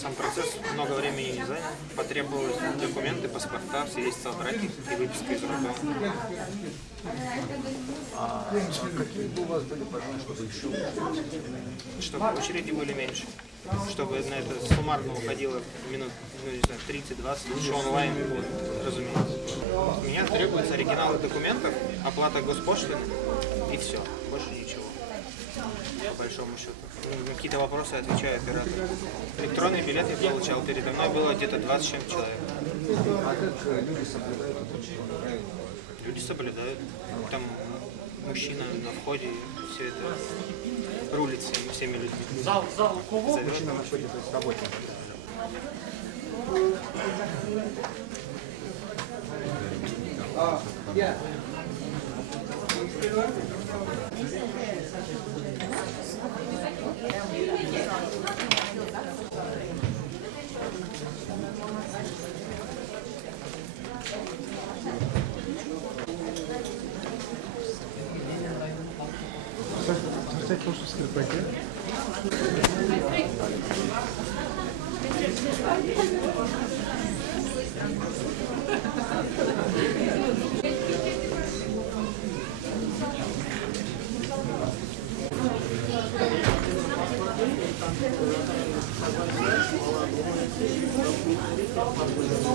Сам процесс много времени не занял. Потребовалось документы, паспорта, свидетельства о браке и выписка из роддома. Какие бы у вас были пожелания, чтобы еще Чтобы очереди были меньше. Чтобы на это суммарно уходило минут, ну, не знаю, 30-20, лучше онлайн, вот, разумеется. У меня требуются оригиналы документов, оплата госпошлины и все. Больше ничего. По большому счету. На какие-то вопросы отвечаю оператор. Электронный билет я получал. Передо мной было где-то 20 с чем человек. а как люди соблюдают это правило? Люди соблюдают. Там мужчина на входе, все это рулит всеми людьми. Зал у кого? Мужчина на входе, то есть работник.